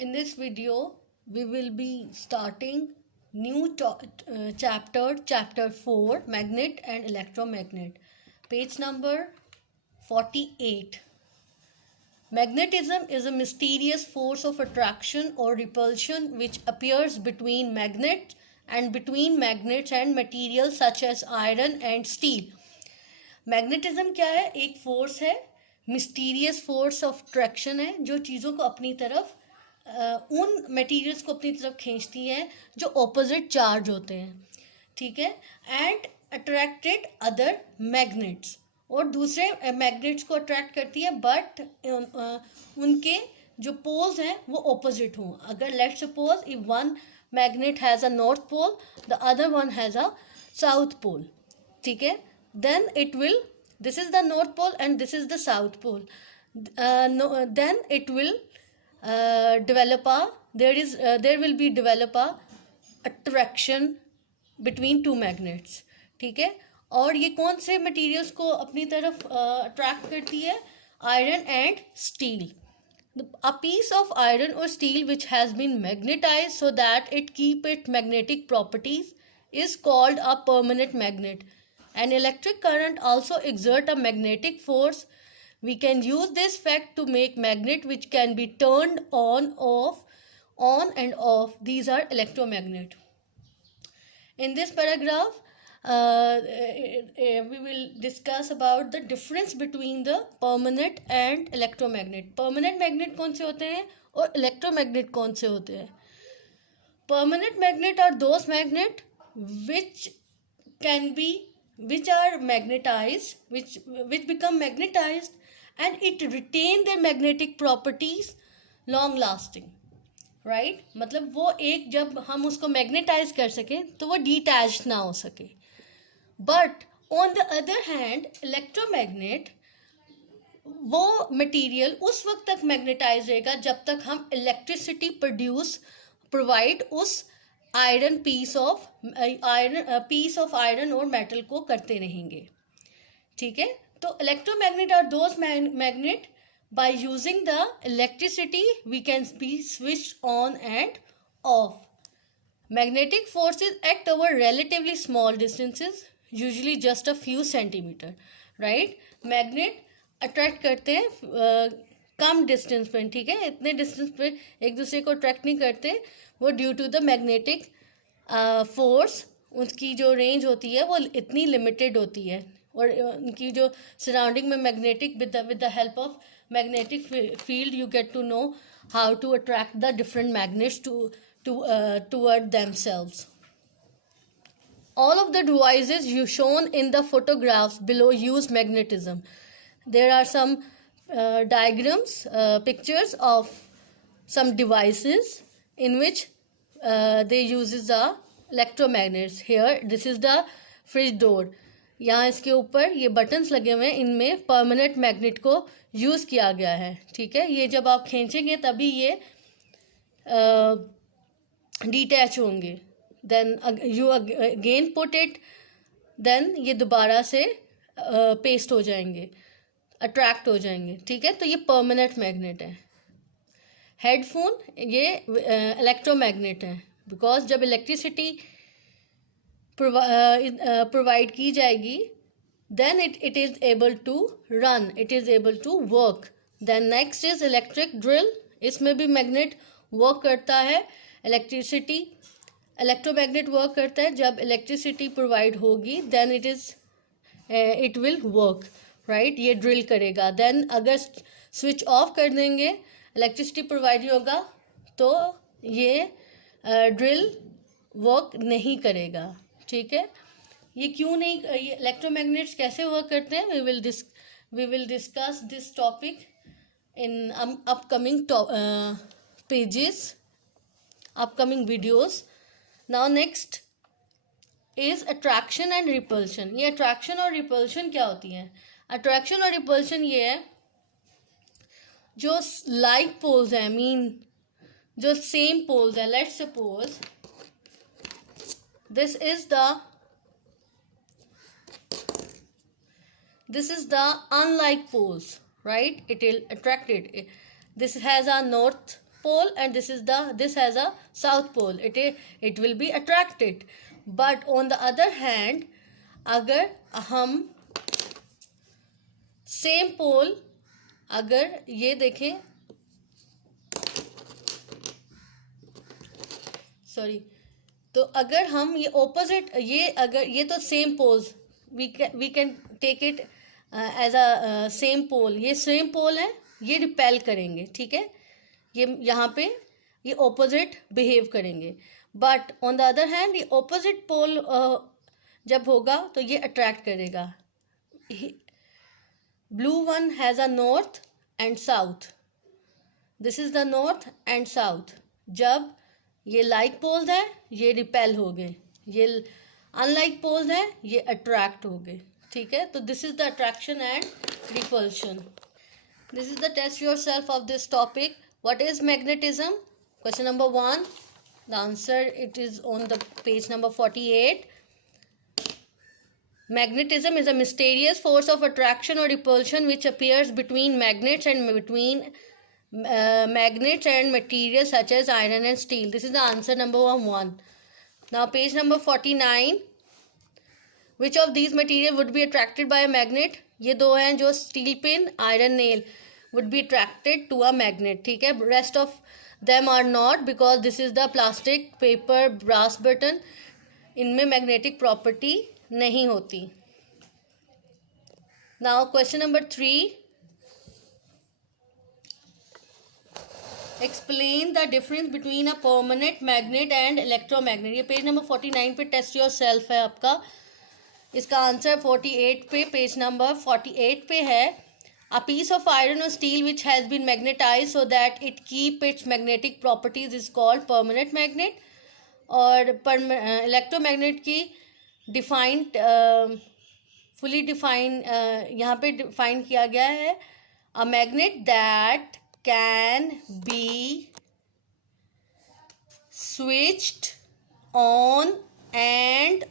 In this video, we will be starting new chapter 4, magnet and electromagnet. Page number 48. Magnetism is a mysterious force of attraction or repulsion which appears between magnets and materials such as iron and steel. Magnetism क्या है? एक force है, mysterious force of attraction है जो चीज़ों को अपनी तरफ उन मटेरियल्स को अपनी तरफ खींचती है जो ऑपोजिट चार्ज होते हैं, ठीक है, एंड अट्रैक्टेड अदर मैग्नेट्स, और दूसरे मैग्नेट्स को अट्रैक्ट करती है बट उनके जो पोल्स हैं वो ऑपोजिट हों. अगर let's suppose if one magnet has a north pole, the other one has a south pole, ठीक है, then it will, this is the north pole and this is the south pole, then it will there will be develop a attraction between two magnets, ठीक है. और ये कौन से materials को अपनी तरफ अट्रैक्ट करती है? Iron and steel. A piece of iron or steel which has been magnetized so that it keep its magnetic properties is called a permanent magnet. An electric current also exert a magnetic force. We can use this fact to make magnet which can be turned on and off. These are electromagnet. In this paragraph, we will discuss about the difference between the permanent and electromagnet. Permanent magnet कौन से होते हैं और electromagnet कौन से होते हैं? Permanent magnet are those magnet which are magnetized, which become magnetized and it retain their magnetic properties long lasting, right? मतलब वो एक जब हम उसको मैग्नेटाइज कर सकें तो वो डिटैच ना हो सके. But on the other hand electromagnet, वो मटेरियल उस वक्त तक मैग्नेटाइज रहेगा जब तक हम इलेक्ट्रिसिटी प्रोवाइड उस पीस ऑफ आयरन और मेटल को करते रहेंगे, ठीक है. तो electromagnet are those magnet by using the electricity we can be switch on and off. Magnetic forces act over relatively small distances, usually just a few centimetre, right. Magnet attract करते हैं कम distance पे, ठीक है, इतने distance पे एक दूसरे को अट्रैक्ट नहीं करते. वो due to the magnetic force, उसकी जो रेंज होती है वो इतनी लिमिटेड होती है, और उनकी जो सराउंडिंग में magnetic with the help of magnetic field you get to know how to attract the different magnets toward themselves. All of the devices you shown in the photographs below use magnetism. There are some diagrams, pictures of some devices in which they uses the electromagnets. Here this is the fridge door. यहाँ इसके ऊपर ये buttons लगे हुए हैं, इनमें permanent magnet को use किया गया है, ठीक है. ये जब आप खींचेंगे तभी ये डिटैच होंगे. Then you again put it, then ये दोबारा से पेस्ट हो जाएंगे, अट्रैक्ट हो जाएंगे, ठीक है. तो ये परमानेंट मैग्नेट है. हेडफोन ये इलेक्ट्रोमैग्नेट है, बिकॉज जब इलेक्ट्रिसिटी प्रोवाइड की जाएगी then it is able to run, it is able to work. Then next is electric drill. इसमें भी मैग्नेट वर्क करता है, इलेक्ट्रोमैग्नेट वर्क करता है. जब इलेक्ट्रिसिटी प्रोवाइड होगी then it will work, right. ये ड्रिल करेगा. देन अगर स्विच ऑफ कर देंगे, इलेक्ट्रिसिटी प्रोवाइड होगा तो ये ड्रिल वर्क नहीं करेगा, ठीक है. ये क्यों नहीं, ये इलेक्ट्रोमैग्नेट्स कैसे वर्क करते हैं, we will discuss this topic in upcoming pages, upcoming videos. Now next is attraction and repulsion. ये अट्रैक्शन और रिपल्शन क्या होती है? अट्रैक्शन और रिपल्शन ये है जो लाइक पोल्स हैं, जो सेम पोल्स हैं. Let's suppose this is the unlike poles, right? It will attract it. This has a north pole and this has a south pole. It will be attracted. But on the other hand, अगर हम same pole, अगर ये देखें, sorry, तो अगर हम ये opposite, ये अगर ये तो same poles, we can take it as a same pole, ये सेम पोल है, ये रिपेल करेंगे, ठीक है, ये यहाँ पे ये ऑपोजिट बिहेव करेंगे. But on the other hand ये ऑपोजिट पोल जब होगा तो ये अट्रैक्ट करेगा. Blue one has a north and south, this is the north and south. जब ये लाइक पोल्स हैं ये रिपेल हो गए, ये अनलाइक पोल्स हैं ये अट्रैक्ट हो गए, ठीक है. तो this is the attraction and repulsion. This is the test yourself of this topic. What is magnetism? Question number 1, the answer it is on the page number 48. Magnetism is a mysterious force of attraction or repulsion which appears between magnets and between magnets and materials such as iron and steel. This is the answer number 1. Now page number 49. Which of these material would be attracted by a magnet? ये दो हैं जो steel pin, iron nail would be attracted to a magnet, ठीक है. Rest of them are not because this is the plastic, paper, brass button. इनमें magnetic property नहीं होती. Now question number 3. Explain the difference between a permanent magnet and electromagnet. ये page number 49 पे test your self है आपका. इसका answer 48 पे, page number 48 पे है. A piece of iron or steel which has been magnetized so that it keep its magnetic properties is called permanent magnet. और electromagnet की डिफाइंड, फुली डिफाइन यहाँ पे डिफाइन किया गया है. A magnet that can be switched on and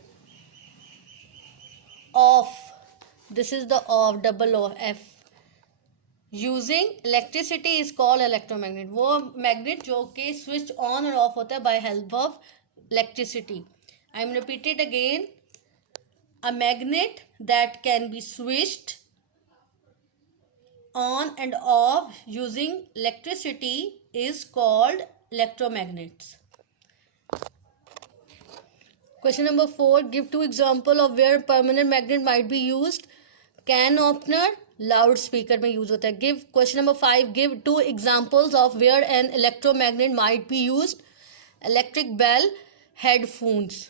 off, this is the off, double off F, using electricity is called electromagnet. वो magnet जो कि स्विच ऑन और ऑफ होता है by help of electricity. I am repeated again. A magnet that can be switched on and off using electricity is called electromagnets. Question number 4. Give 2 examples of where permanent magnet might be used. Can opener, loudspeaker में use होता है. Give question number 5. Give 2 examples of where an electromagnet might be used. Electric bell, headphones.